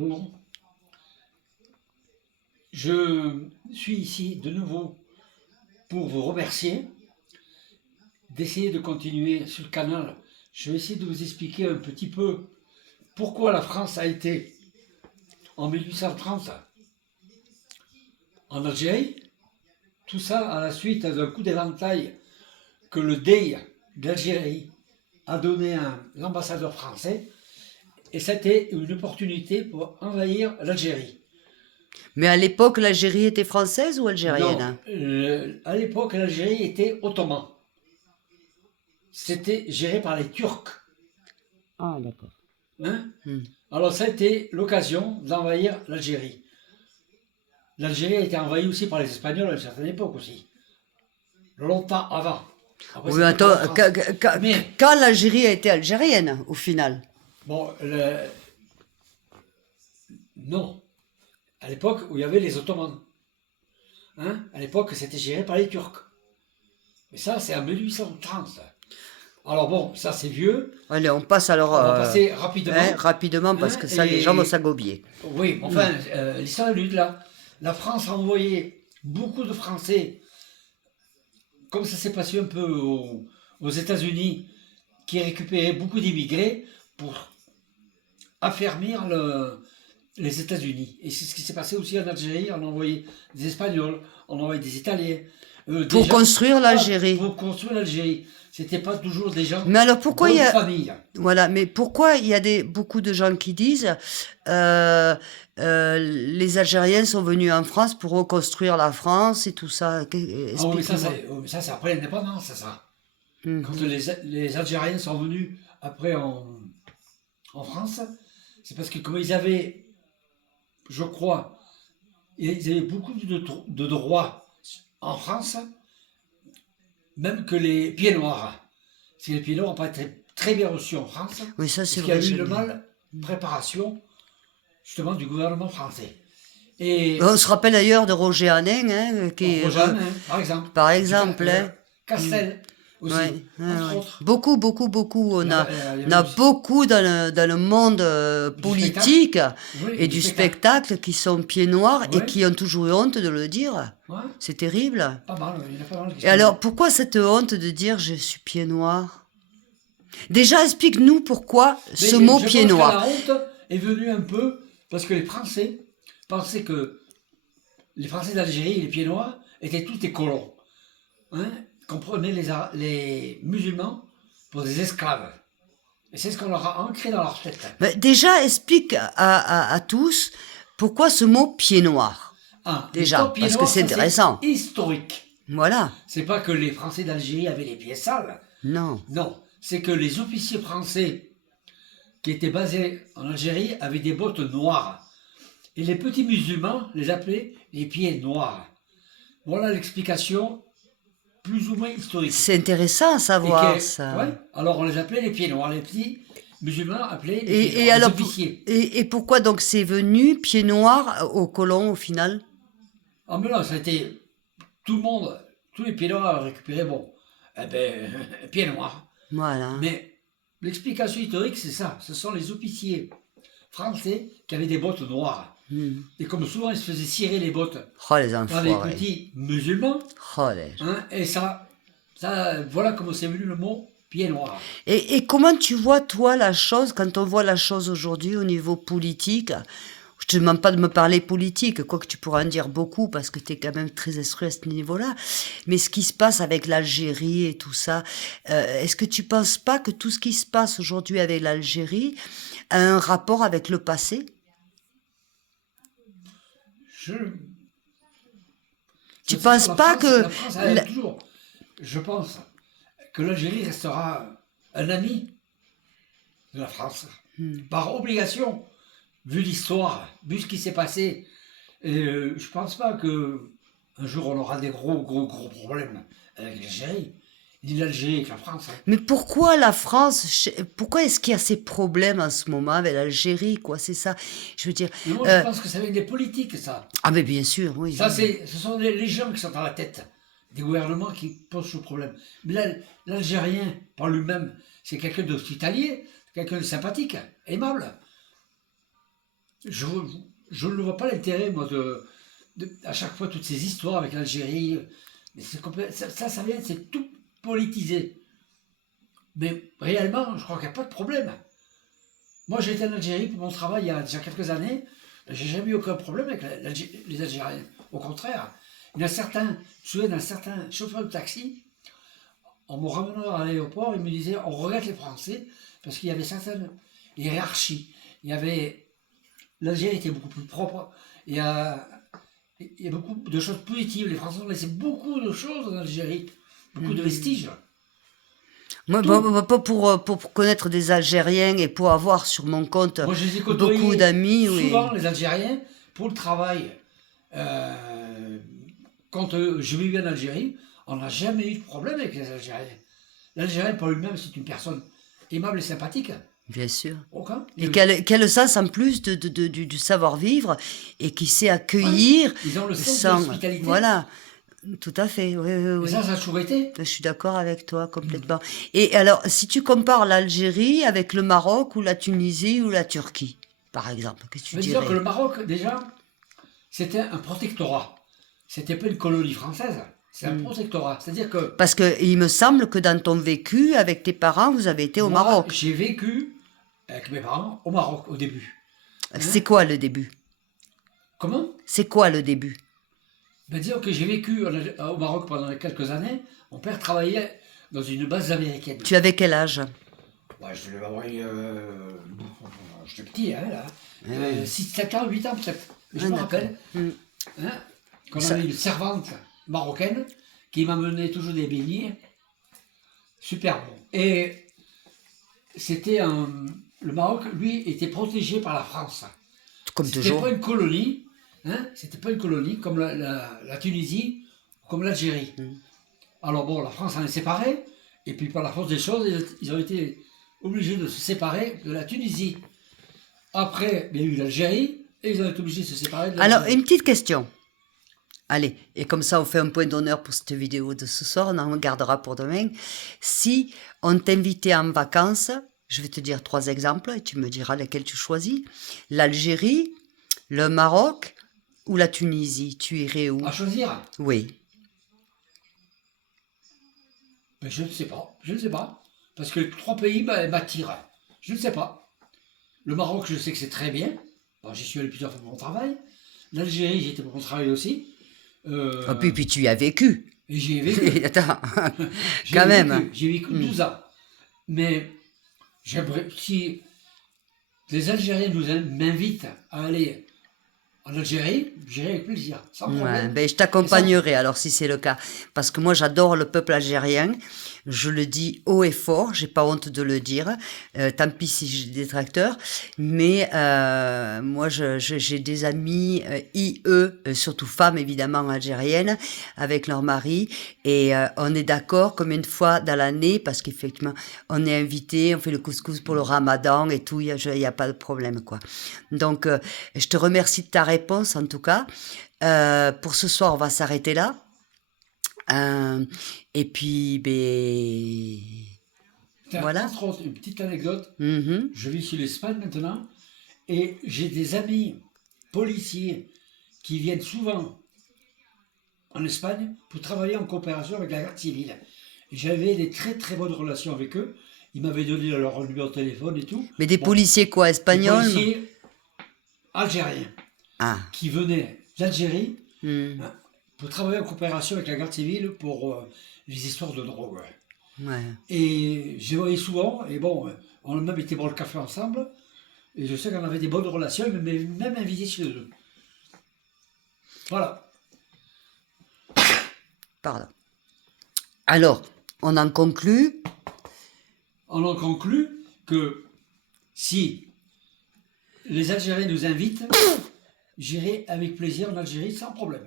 Bonjour. Je suis ici de nouveau pour vous remercier d'essayer de continuer sur le canal. Je vais essayer de vous expliquer un petit peu pourquoi la France a été en 1830 en Algérie. Tout ça à la suite d'un coup d'éventail que le Dey d'Algérie a donné à l'ambassadeur français. Et c'était une opportunité pour envahir l'Algérie. Mais à l'époque, l'Algérie était française ou Non, algérienne? à l'époque, l'Algérie était ottoman. C'était géré par les Turcs. Ah, d'accord. Hein? Hmm. Alors ça a été l'occasion d'envahir l'Algérie. L'Algérie a été envahie aussi par les Espagnols à une certaine époque aussi. Longtemps avant. Après, Oui, c'était par attends, la France. Mais, quand l'Algérie a été algérienne, au final? bon, non. À l'époque où il y avait les Ottomans. Hein? À l'époque, c'était géré par les Turcs. Mais ça, c'est en 1830. Alors bon, ça c'est vieux. Allez, on passe alors On va passer rapidement. rapidement parce Hein, que ça, les gens vont et s'agobier. oui, enfin, l'histoire est lutte là. La France a envoyé beaucoup de Français, comme ça s'est passé un peu aux États-Unis, qui récupéraient beaucoup d'immigrés pour affermir les États-Unis. Et c'est ce qui s'est passé aussi en Algérie. On a envoyé des Espagnols, on a envoyé des Italiens, des Pour gens construire l'Algérie. pour construire l'Algérie. C'était pas toujours des gens Mais alors pourquoi il y bonne a... famille. Voilà, mais pourquoi il y a beaucoup de gens qui disent les Algériens sont venus en France pour reconstruire la France et tout ça? Ah oui, Explique-moi. ça c'est après l'indépendance, ça. Quand Mhm. les Algériens sont venus après en France, c'est parce que comme ils avaient, je crois, ils avaient beaucoup de droits en France, même que les pieds noirs. Parce que les pieds noirs n'ont pas été très bien reçus en France, Oui, ça parce c'est qu'il y a vrai, eu je une l'ai. mal préparation, justement, du gouvernement français. Et On se rappelle d'ailleurs de Roger Hanin, hein, Rojan, hein, par exemple, par exemple, hein. Castel Ouais, aussi, ouais, entre ouais. autres. Beaucoup, beaucoup, beaucoup. Il y On avait a aussi beaucoup dans le monde du spectacle, politique oui, et du du spectacle. spectacle qui sont pieds noirs et Oui, qui ont toujours eu honte de le dire. ouais, C'est terrible. pas mal, il y en a pas mal qui Et sont. alors, pourquoi cette honte de dire je suis pied noir? Déjà, explique-nous pourquoi ce Mais mot je pied pense que noir. la honte est venue un peu parce que les Français pensaient que les Français d'Algérie et les pieds noirs étaient tous des colons. Hein, qu'on prenait les musulmans pour des esclaves. Et c'est ce qu'on leur a ancré dans leur tête. Mais déjà, explique à tous pourquoi ce mot pied noir. Ah, l'histoire Déjà, pieds parce que noirs, c'est ça c'est intéressant. historique. Voilà. C'est pas que les Français d'Algérie avaient les pieds sales. Non. Non, c'est que les officiers français qui étaient basés en Algérie avaient des bottes noires. Et les petits musulmans les appelaient les pieds noirs. Voilà l'explication plus ou moins historique. C'est intéressant à Et savoir que, ça. ouais, alors on les appelait les pieds noirs. Les petits musulmans appelaient les pieds Et noirs, les alors, officiers. et pourquoi donc c'est venu pied noir au colon au final? Ah mais là, ça a été tout le monde, tous les pieds noirs récupérés, bon, eh ben, pieds noirs. Voilà. Mais l'explication historique, c'est ça. Ce sont les officiers français qui avaient des bottes noires. Hmm. Et comme souvent, ils se faisaient cirer les bottes Oh les par les enfoirés. petits musulmans. Oh, les... Hein, et voilà comment c'est venu le mot pied noir. Et comment tu vois, toi, la chose, quand on voit la chose aujourd'hui au niveau politique? Je te demande pas de me parler politique, quoique tu pourras en dire beaucoup parce que tu es quand même très instruit à ce niveau-là. Mais ce qui se passe avec l'Algérie et tout ça, est-ce que tu penses pas que tout ce qui se passe aujourd'hui avec l'Algérie a un rapport avec le passé? Je, Tu de toute façon, penses pas que... La France elle a toujours, je pense, que l'Algérie restera un ami de la France. Par obligation, vu l'histoire, vu ce qui s'est passé. Et je pense pas que un jour on aura des gros problèmes avec l'Algérie. Ni l'Algérie avec la France. Hein. Mais pourquoi la France, pourquoi est-ce qu'il y a ces problèmes en ce moment avec l'Algérie, quoi? C'est ça. Je veux dire. Mais moi, je pense que ça vient des politiques, ça. Ah, mais bien sûr, oui. Ça, ce sont les gens qui sont à la tête des gouvernements qui posent ce problème. Mais là, l'Algérien, par lui-même, c'est quelqu'un d'hospitalier, quelqu'un de sympathique, aimable. je, je ne vois pas l'intérêt, moi, à chaque fois, toutes ces histoires avec l'Algérie. Mais ça vient, c'est tout politisé. Mais réellement, je crois qu'il n'y a pas de problème. Moi, j'ai été en Algérie pour mon travail il y a déjà quelques années. J'ai jamais eu aucun problème avec les Algériens. Au contraire, il y en a certains, je me souviens d'un certain chauffeur de taxi, en me ramenant à l'aéroport, il me disait on regrette les Français parce qu'il y avait certaines hiérarchies. Il y avait l'Algérie était beaucoup plus propre. Il y a beaucoup de choses positives. Les Français ont laissé beaucoup de choses en Algérie, beaucoup de vestiges. Moi, Tout. pour connaître des Algériens et pour avoir sur mon compte Moi, je les ai beaucoup côtoyés d'amis, oui. souvent, les Algériens, pour le travail. Euh, Quand je vivais en Algérie, on n'a jamais eu de problème avec les Algériens. L'Algérien, par lui-même, c'est une personne aimable et sympathique. Bien sûr. Aucun. Et quel sens en plus du savoir-vivre et qui sait Ouais, accueillir ils ont le sens de sans... l'hospitalité. Voilà, tout à fait, oui, oui, Et oui. ça a toujours été. Je suis d'accord avec toi complètement. Et alors, si tu compares l'Algérie avec le Maroc ou la Tunisie ou la Turquie, par exemple, qu'est-ce que Je tu veux dire que dirais? le Maroc, déjà, c'était un protectorat. C'était pas une colonie française. C'est un protectorat. C'est-à-dire que Parce que il me semble que dans ton vécu avec tes parents, vous avez été au moi, Maroc. j'ai vécu avec mes parents au Maroc au début. C'est Hein. quoi le début? Comment? C'est quoi le début? Ben, disons que j'ai vécu au Maroc pendant quelques années. Mon père travaillait dans une base américaine. Tu avais quel âge? Ouais, je devais avoir. J'étais petit, hein, là. 6, 7 ans, 8 ans peut-être. Mais je me D'accord. rappelle hein, qu'on Ça- avait une servante marocaine qui m'amenait toujours des beignets. Super bon. Et c'était un. Le Maroc, lui, était protégé par la France. Comme C'était toujours. pas une colonie, hein, c'était pas une colonie comme la Tunisie, comme l'Algérie. Alors bon, la France en est séparée, et puis par la force des choses, ils ont été obligés de se séparer de la Tunisie. Après, il y a eu l'Algérie, et ils ont été obligés de se séparer de Alors, l'Algérie. une petite question. Allez, et comme ça, on fait un point d'honneur pour cette vidéo de ce soir, on en gardera pour demain. Si on t'invitait en vacances, je vais te dire 3 exemples et tu me diras lesquels tu choisis. L'Algérie, le Maroc ou la Tunisie, tu irais où? À choisir, Oui. ben, je ne sais pas, je ne sais pas. Parce que les 3 pays m'attirent. Je ne sais pas. Le Maroc, je sais que c'est très bien. Bon, j'y suis allé plusieurs fois pour mon travail. L'Algérie, j'y étais pour mon travail aussi. Et puis, Euh, puis tu y as vécu. et j'y ai vécu. Attends, J'y quand ai même. vécu. J'ai vécu 12 ans. Mais j'aimerais, si les Algériens m'invitent à aller en Algérie, j'irai avec plaisir, sans Ouais, problème. ben, je Et ça, t'accompagnerai alors si c'est le cas. Parce que moi j'adore le peuple algérien. Je le dis haut et fort, j'ai pas honte de le dire. Tant pis si j'ai des détracteurs. Mais moi j'ai des amis IE, surtout femmes évidemment algériennes, avec leur mari. Et on est d'accord combien de fois dans l'année, parce qu'effectivement on est invité, on fait le couscous pour le ramadan et tout, il y a pas de problème quoi. Donc je te remercie de ta réponse en tout cas. Pour ce soir, on va s'arrêter là. Et puis, ben, tiens, voilà. entre autres, une petite anecdote. Mhm. Je vis sur l'Espagne maintenant et j'ai des amis policiers qui viennent souvent en Espagne pour travailler en coopération avec la garde civile. J'avais des très très bonnes relations avec eux. Ils m'avaient donné leur numéro de téléphone et tout. Mais des Bon, policiers quoi, des espagnols? policiers algériens Ah. qui venaient d'Algérie Hmm. hein, pour travailler en coopération avec la garde civile pour les histoires de drogue. Ouais. Et je les voyais souvent, et bon, on a même été boire le café ensemble, et je sais qu'on avait des bonnes relations, ils m'avaient même invité chez eux. Voilà. Pardon. Alors, on en conclut. On en conclut que si les Algériens nous invitent, j'irai avec plaisir en Algérie sans problème.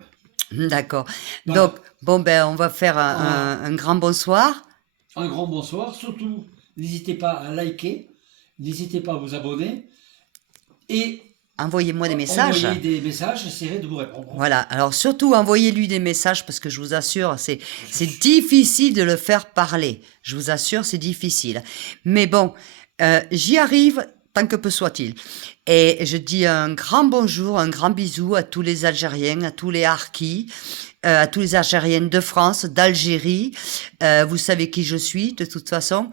D'accord. Voilà. Donc, bon, ben, on va faire un grand bonsoir. Un grand bonsoir. Surtout, n'hésitez pas à liker, n'hésitez pas à vous abonner, et Envoyez-moi des messages. envoyer des messages, j'essaierai de vous répondre. Voilà, alors surtout envoyez-lui des messages parce que je vous assure, c'est difficile de le faire parler. Je vous assure, c'est difficile. Mais bon, j'y arrive tant que peu soit-il. Et je dis un grand bonjour, un grand bisou à tous les Algériens, à tous les Harkis, à tous les Algériens de France, d'Algérie. Vous savez qui je suis, de toute façon.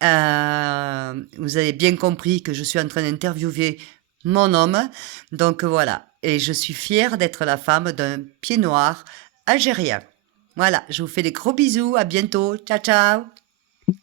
Vous avez bien compris que je suis en train d'interviewer mon homme. Donc voilà. Et je suis fière d'être la femme d'un pied noir algérien. Voilà, je vous fais des gros bisous. À bientôt. Ciao, ciao.